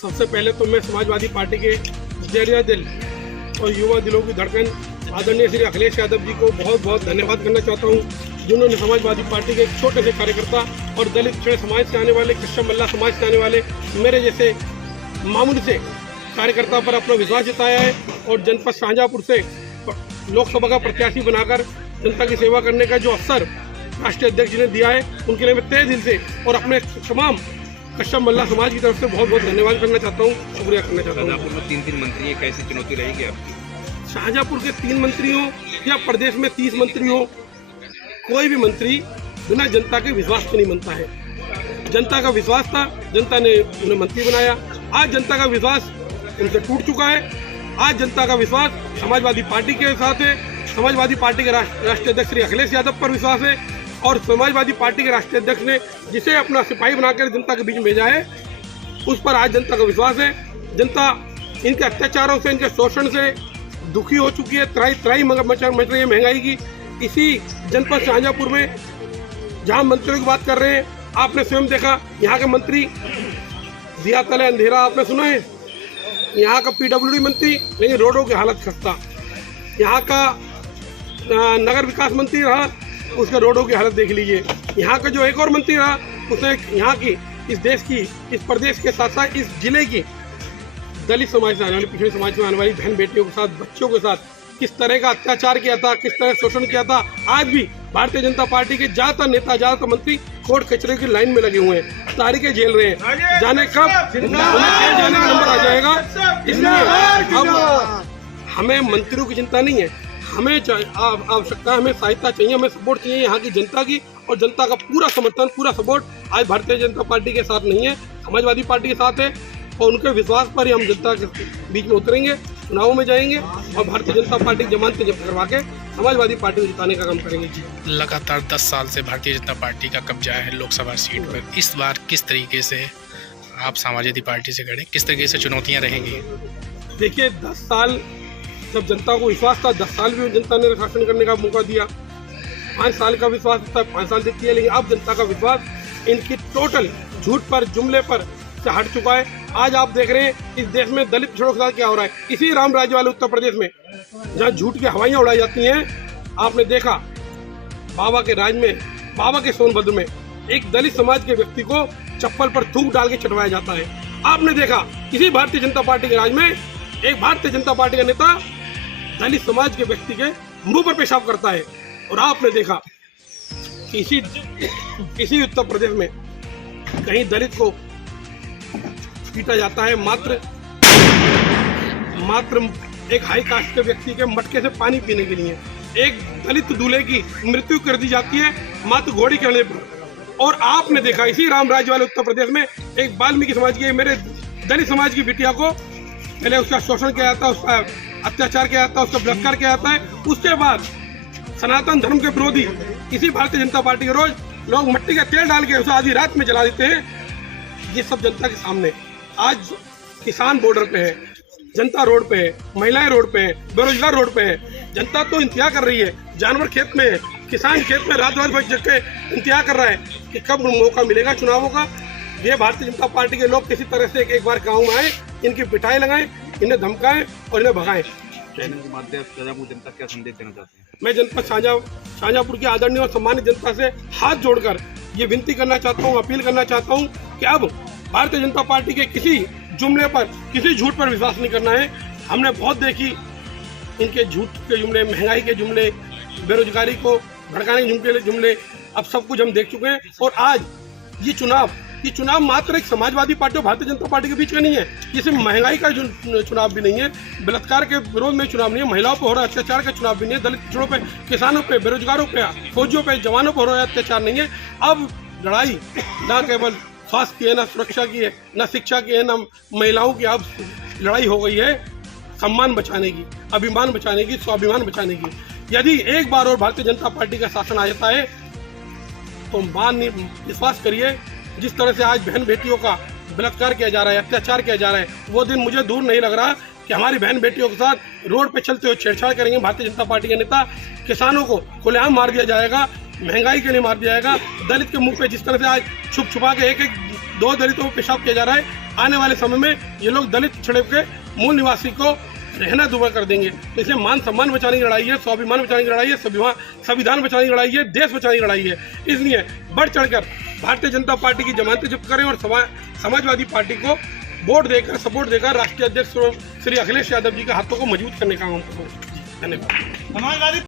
सबसे पहले तो मैं समाजवादी पार्टी के दरिया दिल और युवा दिलों की धड़कन आदरणीय श्री अखिलेश यादव जी को बहुत बहुत धन्यवाद करना चाहता हूं, जिन्होंने समाजवादी पार्टी के एक छोटे से कार्यकर्ता और दलित पिछड़े समाज से आने वाले, कृष्ण मल्ला समाज से आने वाले मेरे जैसे मामूली से कार्यकर्ता पर अपना विश्वास जताया है और जनपद शाहजहाँपुर से लोकसभा का प्रत्याशी बनाकर जनता की सेवा करने का जो अवसर राष्ट्रीय अध्यक्ष जी ने दिया है, उनके लिए मैं तहे दिल से और अपने तमाम कश्यप मल्ला समाज की तरफ से बहुत बहुत धन्यवाद करना चाहता हूँ, शुक्रिया करना चाहता हूँ। शाहजहाँपुर में 3 मंत्री हैं, कैसी चुनौती रहेगी आपकी? शाहजहाँपुर के 3 मंत्री हों या प्रदेश में 30 मंत्री हों, कोई भी मंत्री बिना जनता के विश्वास को नहीं बनता है। जनता का विश्वास था, जनता ने उन्हें मंत्री बनाया। आज जनता का विश्वास उनसे टूट चुका है। आज जनता का विश्वास समाजवादी पार्टी के साथ है। समाजवादी पार्टी के राष्ट्रीय अध्यक्ष श्री अखिलेश यादव पर विश्वास है और समाजवादी पार्टी के राष्ट्रीय अध्यक्ष ने जिसे अपना सिपाही बनाकर जनता के बीच में भेजा है, उस पर आज जनता का विश्वास है। जनता इनके अत्याचारों से, इनके शोषण से दुखी हो चुकी है। त्राई मच रही है महंगाई की। इसी जनपद शाहजहाँपुर में जहां मंत्रियों की बात कर रहे हैं, आपने स्वयं देखा यहाँ के मंत्री दिया तले अंधेरा, आपने सुना है। यहाँ का PWD मंत्री, लेकिन रोडों की हालत खस्ता। यहाँ का नगर विकास मंत्री रहा, उसके रोडों की हालत देख लीजिए। यहाँ का जो एक और मंत्री रहा, उसने यहाँ की, इस देश की, इस प्रदेश के साथ साथ इस जिले की दलित समाज से आने वाली, पिछड़े समाज से आने वाली बहन बेटियों के साथ, बच्चों के साथ किस तरह का अत्याचार किया था, किस तरह शोषण किया था। आज भी भारतीय जनता पार्टी के ज्यादातर नेता, ज्यादातर मंत्री कोर्ट कचरे की लाइन में लगे हुए हैं, तारीखें झेल रहे हैं। जाने कब उन्हें जेल जाने का नंबर आ जाएगा। इसलिए अब हमें मंत्रियों की चिंता नहीं है, हमें आवश्यकता, हमें सहायता चाहिए, हमें सपोर्ट चाहिए यहाँ की जनता की, और जनता का पूरा समर्थन, पूरा सपोर्ट आज भारतीय जनता पार्टी के साथ नहीं है, समाजवादी पार्टी के साथ है। और उनके विश्वास पर ही हम जनता के बीच में उतरेंगे, चुनावों में जाएंगे और भारतीय जनता पार्टी की जमानतें जब्त करवा के समाजवादी पार्टी को जिताने का काम करेंगे। जी, लगातार 10 साल से भारतीय जनता पार्टी का कब्जा है लोकसभा सीट पर। इस बार किस तरीके से आप समाजवादी पार्टी से खड़े, किस तरीके से चुनौतियाँ रहेंगी? देखिए, 10 साल जब जनता को विश्वास था, 10 साल भी जनता ने शासन करने का मौका दिया। 5 साल का विश्वास था, 5 साल देती है, लेकिन अब जनता का विश्वास इनकी टोटल झूठ पर, जुमले पर से हट चुका है। आज आप देख रहे हैं इस देश में दलित पिछड़ों के साथ क्या हो रहा है। इसी राम राज्य वाले उत्तर प्रदेश में जहाँ झूठ की हवाइयाँ उड़ाई जाती हैं, आपने देखा बाबा के राज में, बाबा के सोनभद्र में एक दलित समाज के व्यक्ति को चप्पल पर थूक डाल के चटवाया जाता है। आपने देखा इसी भारतीय जनता पार्टी के राज में एक भारतीय जनता पार्टी का नेता दलित समाज के व्यक्ति के मुंह पर पेशाब करता है। और आपने देखा कि इसी उत्तर प्रदेश में कहीं दलित को पीटा जाता है, मात्र एक हाई कास्ट के व्यक्ति के मटके से पानी पीने के लिए। एक दलित दूल्हे की मृत्यु कर दी जाती है मात्र घोड़ी चढ़ने पर। और आपने देखा इसी राम राज्य वाले उत्तर प्रदेश में एक वाल्मीकि समाज की, मेरे दलित समाज की बिटिया को पहले उसका शोषण किया जाता है, उसका अत्याचार किया जाता है, उसका बलात्कार किया जाता है। उसके बाद सनातन धर्म के विरोधी इसी भारतीय जनता पार्टी के रोज लोग मिट्टी का तेल डाल के उसे आधी रात में जला देते हैं। ये सब जनता के सामने। आज किसान बॉर्डर पे है, जनता रोड पे है, महिलाएं रोड पे है, बेरोजगार रोड पे है। जनता तो इंतजार कर रही है, जानवर खेत में है, किसान खेत में रात भर जग के इंतजार कर रहा है कि कब मौका मिलेगा चुनावों का। ये भारतीय जनता पार्टी के लोग किसी तरह से एक बार गाँव में आए, इनकी पिटाई लगाएं, इन्हें धमकाएं और इन्हें भगाएं। चैनल के माध्यम से शाहजहाँपुर जनता क्या संदेश देना चाहते हैं? मैं जनपद शाहजहाँपुर की आदरणीय और सम्मानित जनता से हाथ जोड़कर ये विनती करना चाहता हूँ, अपील करना चाहता हूँ कि अब भारतीय जनता पार्टी के किसी जुमले पर, किसी झूठ पर विश्वास नहीं करना है। हमने बहुत देखी इनके झूठ के जुमले, महंगाई के जुमले, बेरोजगारी को भड़काने के जुमले, अब सब कुछ हम देख चुके हैं। और आज ये चुनाव मात्र एक समाजवादी पार्टी और भारतीय जनता पार्टी के बीच का नहीं है। ये सिर्फ महंगाई का चुनाव भी नहीं है, बलात्कार के विरोध में चुनाव नहीं है, महिलाओं पर हो रहा अत्याचार का चुनाव भी नहीं है, दलित पिछड़ों पे, किसानों पे, बेरोजगारों पे, फौजियों पे, जवानों पर हो रहा अत्याचार नहीं है। अब लड़ाई न केवल स्वास्थ्य की है, न सुरक्षा की है, न शिक्षा की है, न महिलाओं की। अब लड़ाई हो गई है सम्मान बचाने की, अभिमान बचाने की, स्वाभिमान बचाने की। यदि एक बार और भारतीय जनता पार्टी का शासन आ जाता है तो विश्वास करिए, जिस तरह से आज बहन बेटियों का बलात्कार किया जा रहा है, अत्याचार किया जा रहा है, वो दिन मुझे दूर नहीं लग रहा कि हमारी बहन बेटियों के साथ रोड पे चलते हुए छेड़छाड़ करेंगे भारतीय जनता पार्टी के नेता। किसानों को खुलेआम मार दिया जाएगा, महंगाई के लिए मार दिया जाएगा। दलित के मुंह पे जिस तरह से आज छुपा के एक 2 दलितों को पेशाब किया जा रहा है, आने वाले समय में ये लोग दलित पिछड़े के मूल निवासी को रहना दुआ कर देंगे। तो इसलिए मान सम्मान बचाने की लड़ाई है, स्वाभिमान बचाने की लड़ाई है, संविधान बचाने की लड़ाई है, देश बचाने की लड़ाई है। इसलिए बढ़ चढ़कर भारतीय जनता पार्टी की जमानतें जब्त करें और समाजवादी पार्टी को वोट देकर, सपोर्ट देकर राष्ट्रीय अध्यक्ष श्री अखिलेश यादव जी के हाथों को मजबूत करने का काम करें। धन्यवाद।